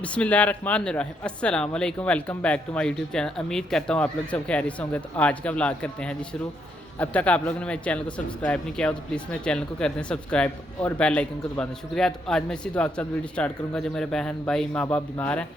बिस्मिल्लाहिर्रहमानिर्रहीम अस्सलाम वालेकुम। Welcome back to my YouTube channel. उम्मीद करता हूँ आप लोग सब खैरियत से होंगे। तो आज का व्लॉग करते हैं जी शुरू। अब तक आप लोगों ने मेरे चैनल को सब्सक्राइब नहीं किया हो तो प्लीज़ मेरे चैनल को कर दें सब्सक्राइब और बेल आइकन को दबाना। शुक्रिया। तो आज मैं इसी दुआ के साथ वीडियो स्टार्ट करूँगा। जो मेरे बहन भाई माँ बाप बीमार हैं,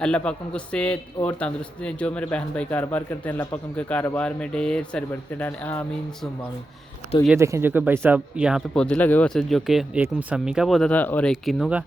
अल्लाह पाक उनको सेहत और तंदुरुस्ती दें। जो मेरे बहन भाई कारोबार करते हैं, अल्लाह पाक उनके कारोबार में ढेर सारी बरकतें डालें, आमीन सुम्मा आमीन। तो ये देखें जो कि भाई साहब यहाँ पे पौधे लगे हुए थे, जो कि एक मौसमी का पौधा था और एक किन्नू का,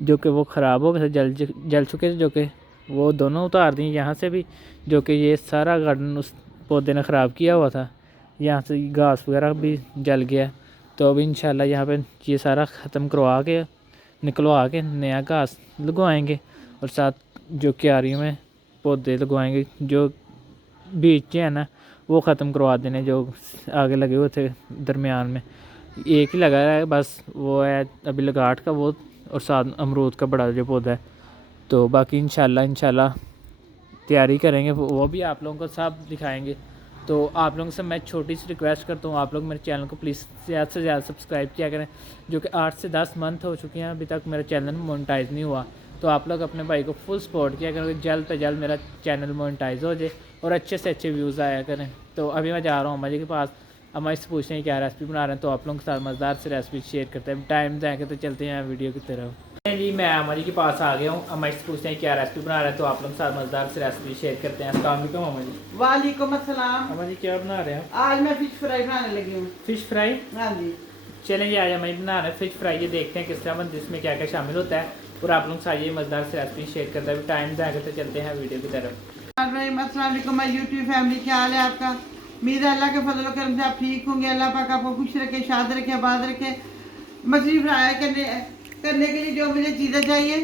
जो कि वो ख़राब हो गए थे, जल चुके थे, जो कि वो दोनों उतार दिए यहाँ से भी, जो कि ये सारा गार्डन उस पौधे ने ख़राब किया हुआ था। यहाँ से घास वगैरह भी जल गया। तो अभी इंशाल्लाह यहाँ पे ये सारा ख़त्म करवा के निकलवा के नया घास लगवाएंगे और साथ जो क्यारियों में पौधे लगवाएंगे। जो बीज है ना वो ख़त्म करवा देने, जो आगे लगे हुए थे दरमियान में एक ही लगा है बस, वो है अभी लगाट का वो, और साथ अमरूद का बड़ा जो पौधा है। तो बाकी इंशाल्लाह तैयारी करेंगे, वो भी आप लोगों को सब दिखाएंगे। तो आप लोगों से मैं छोटी सी रिक्वेस्ट करता हूँ, आप लोग मेरे चैनल को प्लीज़ ज़्यादा से ज़्यादा सब्सक्राइब किया करें। जो कि 8 से 10 मंथ हो चुके हैं, अभी तक मेरा चैनल मोनेटाइज़ नहीं हुआ। तो आप लोग अपने भाई को फुल सपोर्ट किया करें, जल्द से जल्द मेरा चैनल मोनेटाइज़ हो जाए और अच्छे से अच्छे व्यूज़ आया करें। तो अभी मैं जा रहा हूँ अम्मा जी के पास। अम्मा से पूछते हैं क्या रेसिपी बना रहे हैं, तो आप लोगों के साथ मज़ेदार से रेसिपी शेयर करते हैं। टाइम जाएंगे तो चलते हैं वीडियो की तरफ। जी मैं अम्मा जी के पास आ गया हूँ। अम्मा से पूछते हैं क्या रेसिपी बना रहे हैं, तो आप लोग साथ मज़ेदार से रेसिपी शेयर करते हैं। अस्सलाम वालेकुम अम्मा जी। वालेकुम अस्सलाम। अम्मा जी क्या बना रहे हैं? आज मैं फिश फ्राई बनाने लगी हूँ। Fish fry? हाँ जी। चलें जी, आज अम्मा जी बना रहे हैं फ़िश फ्राई। ये देखते हैं किस तरह बनती है, इसमें क्या क्या शामिल होता है, और आप लोग साथ ये मज़ेदार से रेसिपी शेयर करते हैं। टाइम जाएगा तो चलते हैं वीडियो की तरफ। अस्सलाम वालेकुम माय यूट्यूब फैमिली, क्या हाल है आपका? उम्मीद है अल्लाह के फजल और करम से आप ठीक होंगे। अल्लाह पाक आपको खुश रखे, शाद रखे, आबाद रखे। मछली फ्राई करने के लिए जो मुझे चीज़ें चाहिए,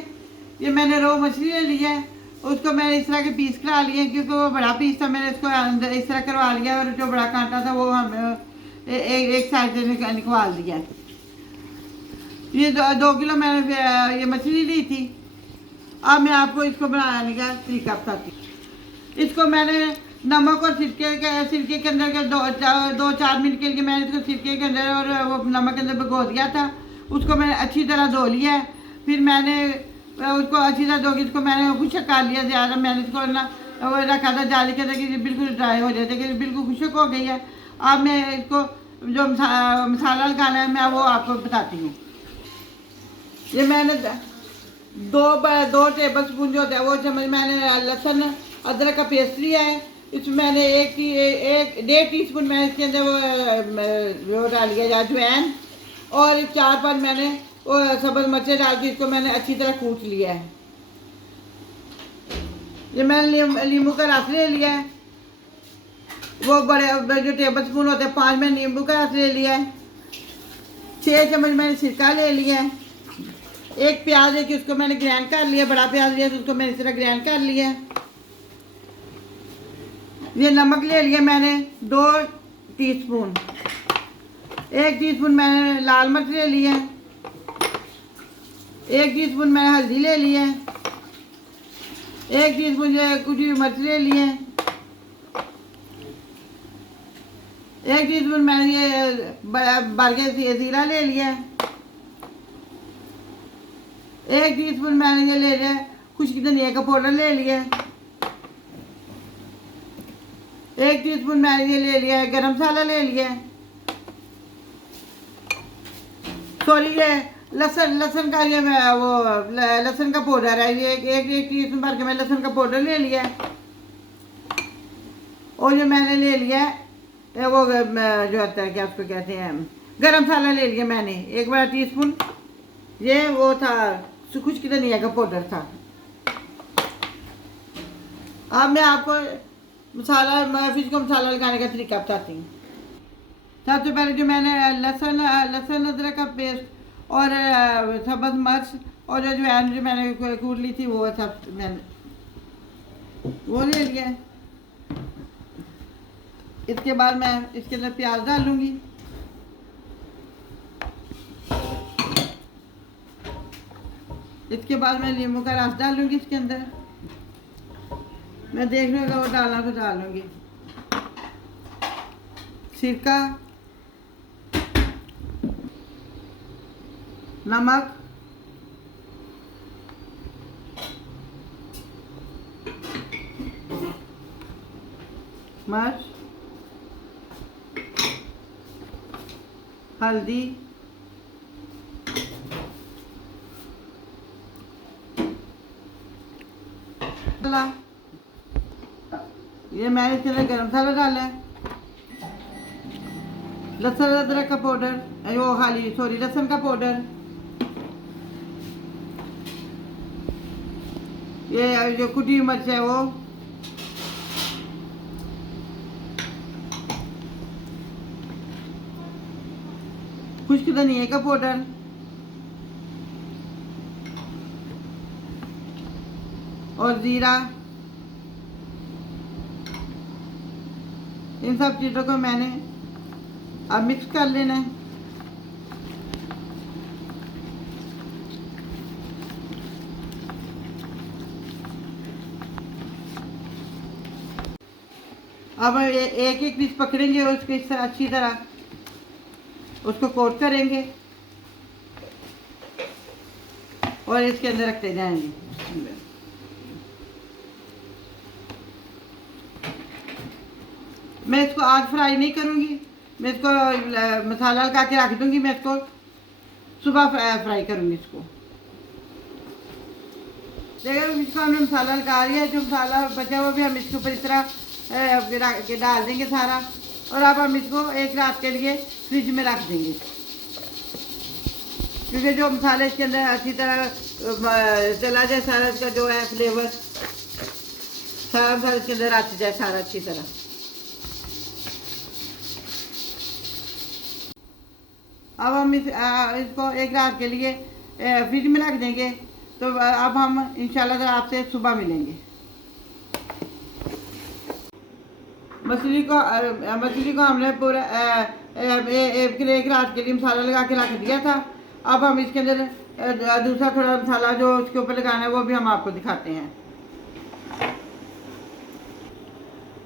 ये मैंने रो मछली ले लिया है। उसको मैंने इस तरह के पीस करा लिए, क्योंकि वो बड़ा पीस था, मैंने उसको अंदर इस तरह करवा लिया, और जो बड़ा कांटा था वो हम एक साइड से निकाल दिया। ये 2 किलो मैंने ये मछली ली थी। अब मैं आपको इसको बनाने का तरीका बताती हूँ। इसको मैंने नमक और सिरके के अंदर के 2-4 मिनट के लिए मैंने इसको सिरके के अंदर और वो नमक के अंदर भिगो दिया था। उसको मैंने अच्छी तरह धो लिया है। फिर मैंने उसको अच्छी तरह धो के इसको मैंने खुशक कर लिया। ज़्यादा मैंने इसको ना वो रखा था जाली के अंदर कि बिल्कुल ड्राई हो जाए, कि बिल्कुल खुशक हो गई है। अब मैं इसको जो मसाला लगाना है मैं वो आपको बताती हूँ। ये मैंने 2 टेबल स्पून जो होता है वो चम्मच मैंने लहसुन अदरक का पेस्ट लिया है। इसमें मैंने 1.5 टीस्पून मैंने इसके अंदर वो डाल लिया अजवाइन, और 4-5 मैंने वो सब्ज़ मिर्चें डाल के इसको मैंने अच्छी तरह कूट लिया है। ये मैंने नींबू का रस ले लिया है, वो बड़े जो टेबल स्पून होते हैं 5 मैंने नींबू का रस ले लिया है। 6 चम्मच मैंने सिरका ले लिया है। एक प्याज है कि उसको मैंने ग्राइंड कर लिया, बड़ा प्याज लिया तो उसको मैंने इस तरह ग्राइंड कर लिया। ये नमक ले लिया मैंने 2 टीस्पून। 1 टीस्पून मैंने लाल मिर्च ले लिया। 1 टीस्पून मैंने हल्दी ले लिया। 1 टीस्पून जो कुटी हुई मिर्च ले लिए। 1 टीस्पून मैंने ये बरगे ज़ीरा ले लिया। 1 टीस्पून मैंने ये ले लिया खुश्क धनिया का पाउडर ले लिया। 1 टीस्पून मैंने ये ले लिया है गरम मसाला ले लिया। सॉरी ये लहसुन का ये वो लहसुन का पाउडर है, ये एक टीस्पून भर के मैं लहसुन का पाउडर ले लिया। और जो मैंने ले लिया है वो जो होता है क्या उसको कहते हैं गरम मसाला ले लिया मैंने 1 बड़ा टीस्पून। ये वो था खुश्क धनिया का पाउडर था। अब मैं आपको फिश को मसाला लगाने का तरीका बताती हूँ। सबसे पहले जो मैंने लहसुन अदरक का पेस्ट और सब्ज़ मिर्च और जो मैंने कूट ली थी वो सब मैंने वो ले लिया। इसके बाद मैं इसके अंदर प्याज डालूँगी। इसके बाद मैं नींबू का रस डालूँगी इसके अंदर। मैं देख लूँगा वो डालना तो डालूँगी। सिरका, नमक, मिर्च, हल्दी, मसाला, ये मैंने इसके अंदर गरम मसाला डाला है, लहसुन अदरक का पाउडर, वो खाली सॉरी लहसुन का पाउडर, ये जो कुटी मिर्च है वो, खुश्क धनिया का पाउडर, और जीरा। इन सब चीज़ों को मैंने अब मिक्स कर लेना है। अब एक एक पीस पकड़ेंगे और उसको इस तरह अच्छी तरह उसको कोट करेंगे और इसके अंदर रखते जाएंगे। मैं इसको आज फ्राई नहीं करूँगी, मैं इसको मसाला लगा के रख दूँगी। मैं इसको सुबह फ्राई करूँगी इसको। देखो इसको हमने मसाला लगा लिया है, जो मसाला बचा हुआ भी हम इसके ऊपर इस तरह डाल देंगे सारा। और अब हम इसको एक रात के लिए फ्रिज में रख देंगे, क्योंकि जो मसाले इसके अंदर अच्छी तरह चला जाए, सारा इसका जो है फ्लेवर सारा मसाला इसके अंदर आ जाए सारा अच्छी तरह। अब हम इसको एक रात के लिए फ्रिज में रख देंगे। तो अब हम इंशाल्लाह आपसे सुबह मिलेंगे। मछली को हमने पूरा एक रात के लिए मसाला लगा के रख दिया था। अब हम इसके अंदर दूसरा थोड़ा मसाला जो उसके ऊपर लगाना है वो भी हम आपको दिखाते हैं।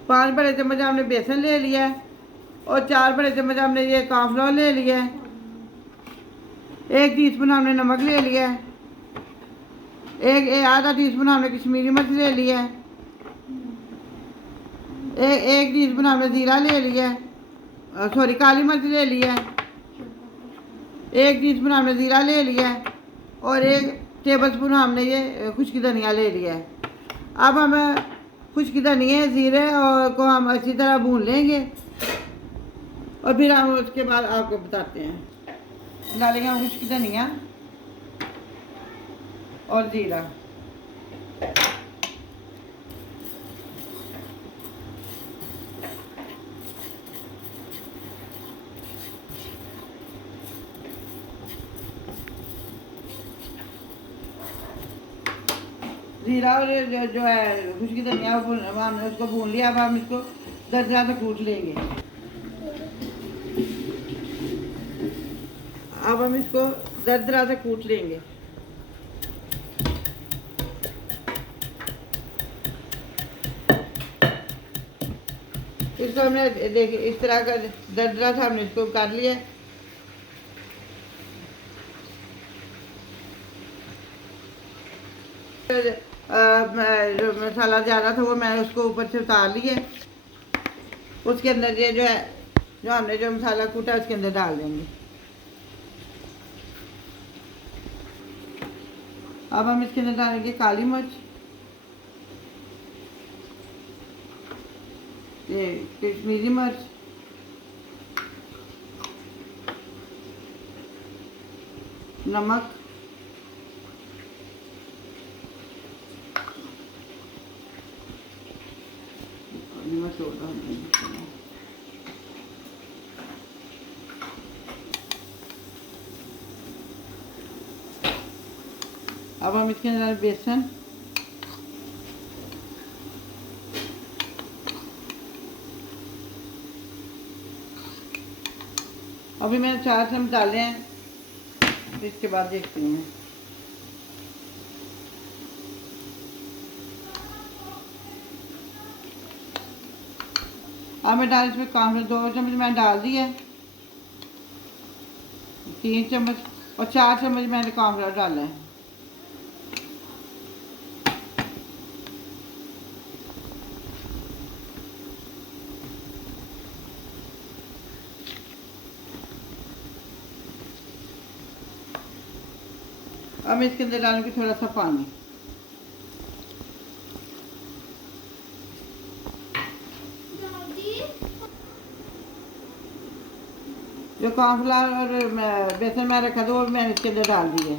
5 बड़े चम्मच हमने बेसन ले लिया है और 4 बड़े चम्मच हमने ये कॉर्नफ्लोर ले लिया है। 1 टीस्पून हमने नमक ले लिया है। एक आधा टीस्पून हमने कश्मीरी मिर्च ले लिया है। 1 टीस्पून हमने जीरा ले लिया है, सॉरी काली मिर्च ले लिया है। 1 टीस्पून हमने जीरा ले लिया है और 1 टेबलस्पून हमने ये खुश्क धनिया ले लिया है। अब हम खुश्क धनिया जीरे और को हम अच्छी तरह भून लेंगे और फिर हम उसके बाद आपको बताते हैं। डालेंगे हम खुश्क धनिया और जीरा। जीरा और जो है खुश्क धनिया हमने उसको भून लिया। अब हम इसको दरदरा से कूट लेंगे। अब हम इसको दरदरा से कूट लेंगे। इसको हमने देखिए इस तरह का दरदरा से हमने इसको कर लिया। जो मसाला ज़्यादा था वो मैंने उसको ऊपर से उतार लिया। उसके अंदर ये जो है जो हमने जो मसाला कूटा उसके अंदर डाल देंगे। अब हम इसके अंदर डालेंगे काली मिर्च, ये कश्मीरी मिर्च, नमक, अब हम इसके अंदर बेसन, अभी मैंने 4 चम्मच डाले हैं, इसके बाद देखते हैं। अब मैं डाल इसमें कॉर्नफ्लोर 2 चम्मच मैंने डाल दिया है, 3 चम्मच और 4 चम्मच मैंने कॉर्नफ्लोर डाला है। अब मैं इसके अंदर डालूंगी थोड़ा सा पानी। जो कॉर्नफ्लावर और बेसन में रखा था वो भी मैंने इसके अंदर डाल दिया।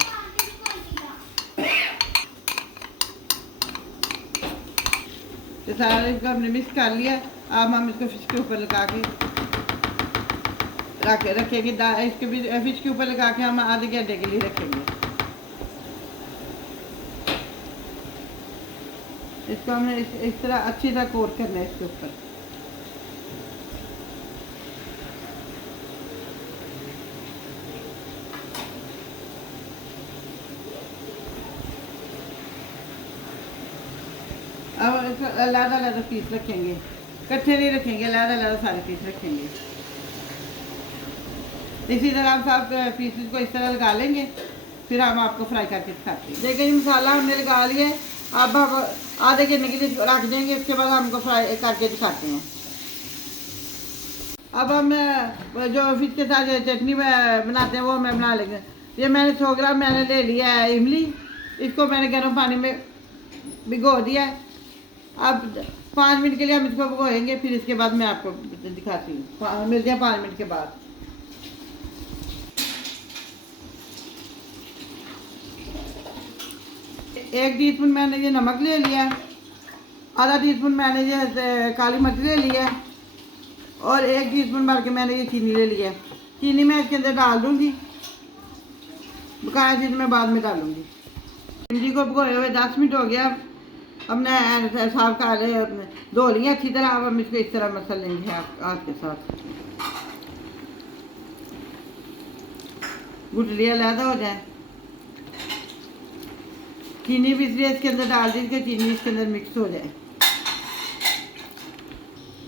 तो सारा इसको हमने मिक्स कर लिया। अब हम इसको फिश के ऊपर लगा के रखेंगे। इसके भी फिश के ऊपर लगा के हम आधे घंटे के लिए रखेंगे। इसको हमने इस तरह अच्छी तरह कोट करना है इसके ऊपर। अब इसको अलग अलग पीस रखेंगे, इकट्ठे नहीं रखेंगे, अलग अलग सारे पीस रखेंगे। इसी तरह हम सब पीसेस को इस तरह लगा लेंगे, फिर हम आपको फ्राई करके दिखाते हैं। देखिए मसाला हमने लगा लिया। अब हम आधे घंटे के लिए रख देंगे, उसके बाद हमको फ्राई करके दिखाते हैं। अब हम जो फिश के साथ चटनी बनाते हैं वो मैं बना लेंगे। ये मैंने 100 ग्राम मैंने ले लिया है इमली। इसको मैंने गर्म पानी में भिगो दिया है। अब 5 मिनट के लिए हम इसको भिगोएंगे, फिर इसके बाद मैं आपको दिखाती हूँ। मिलते हैं 5 मिनट के बाद। एक टीस्पून मैंने ये नमक ले लिया, आधा टीस्पून मैंने ये काली मिर्च ले लिया और 1 टीस्पून भर के मैंने ये चीनी ले लिया। चीनी मैं इसके अंदर डाल दूँगी, बकाया चीज़ मैं बाद में डालूँगी। इमली को भिगोए हुए 10 मिनट हो गया। हमने साफ काले धो लिया अच्छी तरह। अब हम इसको इस तरह मसल लेंगे हाथ के साथ। गुठली अलहदा हो जाए। चीनी भी इसलिए इसके अंदर डाल दी कि चीनी इसके अंदर मिक्स हो जाए।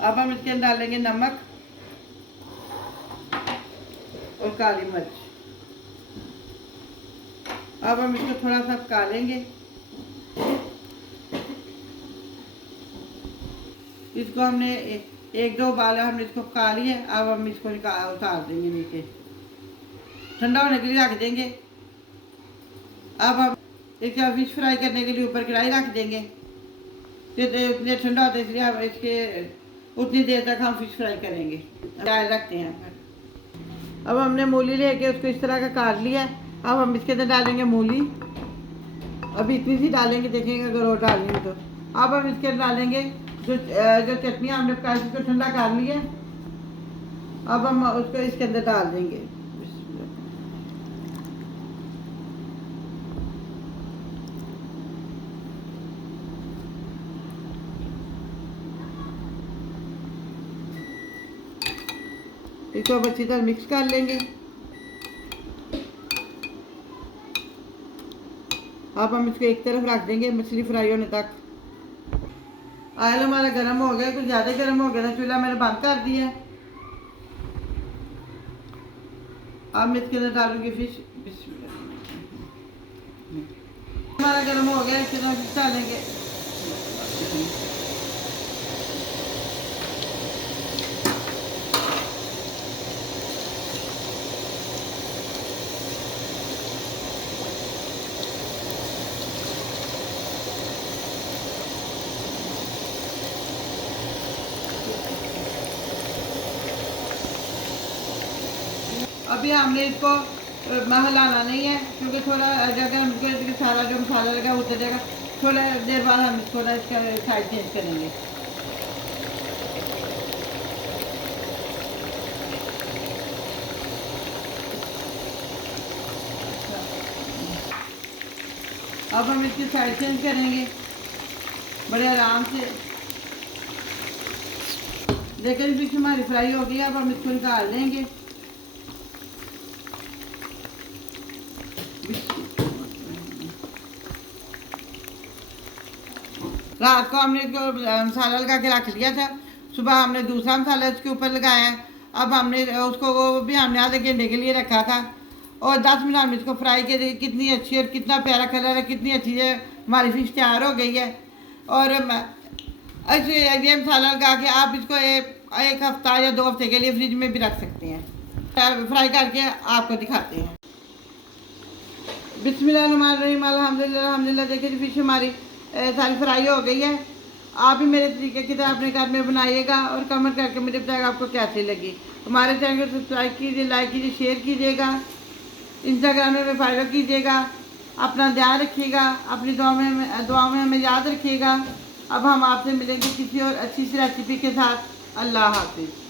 अब हम इसके अंदर डालेंगे नमक और काली मिर्च। अब हम इसको थोड़ा सा पका लेंगे। इसको हमने 1-2 उबाला हमने इसको पका लिया। अब हम इसको उतार देंगे नीचे, ठंडा होने के लिए रख देंगे। अब हम इसका फिश फ्राई करने के लिए ऊपर कढ़ाई रख देंगे। इतने ठंडा होता है इसलिए हम इसके उतनी देर तक हम फिश फ्राई करेंगे। कढ़ाई रखते हैं। अब हमने मूली लेके उसको इस तरह का काट लिया। अब हम इसके अंदर डालेंगे मूली। अभी इतनी सी डालेंगे, देखेंगे अगर और डालेंगे तो। अब हम इसके अंदर डालेंगे जो चटनी हमने पकाई उसको ठंडा कर लिया। अब हम उसको इसके अंदर डाल देंगे। इसको अब अच्छी तरह मिक्स कर लेंगे। अब हम इसको एक तरफ रख देंगे मछली फ्राई होने तक। ऑयल हमारा गर्म हो गया, कुछ ज़्यादा गर्म हो गया था। चूल्हा मैंने बंद कर दिया। अब मैं इसके अंदर डालूंगी फिश। हमारा गर्म हो गया, इसके अंदर फिश डालेंगे। अभी हमने इसको हिलाना नहीं है, क्योंकि थोड़ा अगर हमको सारा जो मसाला लगा उतर जाएगा। थोड़ा देर बाद हम थोड़ा इसका साइड चेंज करेंगे। अब हम इसकी साइड चेंज करेंगे बड़े आराम से। लेकिन फिश हमारी फ्राई हो गई। अब हम इसको निकाल लेंगे। रात को हमने इसको मसाला लगा के रख लिया था। सुबह हमने दूसरा मसाला इसके ऊपर लगाया। अब हमने उसको वो भी हमने आधे घंटे के लिए रखा था और 10 मिनट हम इसको फ्राई के। कितनी अच्छी और कितना प्यारा कलर है, कितनी अच्छी है हमारी फिश तैयार हो गई है। और ऐसे ये मसाला लगा के आप इसको एक हफ्ता या 2 हफ्ते के लिए फ्रिज में भी रख सकते हैं। फ्राई करके आपको दिखाते हैं। बिस्मिल्लाहिर्रहमानिर्रहीम अल्हम्दुलिल्लाह अल्हम्दुलिल्लाह। देखिए जी फिश हमारी सारी फ्राई हो गई है। आप भी मेरे तरीके की तरह अपने घर में बनाइएगा और कमेंट करके मुझे बताएगा आपको कैसी लगी। हमारे चैनल को सब्सक्राइब कीजिए, लाइक कीजिए, शेयर कीजिएगा, इंस्टाग्राम में फॉलो कीजिएगा। अपना ध्यान रखिएगा, अपनी दुआ में हमें याद रखिएगा। अब हम आपसे मिलेंगे किसी और अच्छी सी रेसिपी के साथ। अल्लाह हाफिज़।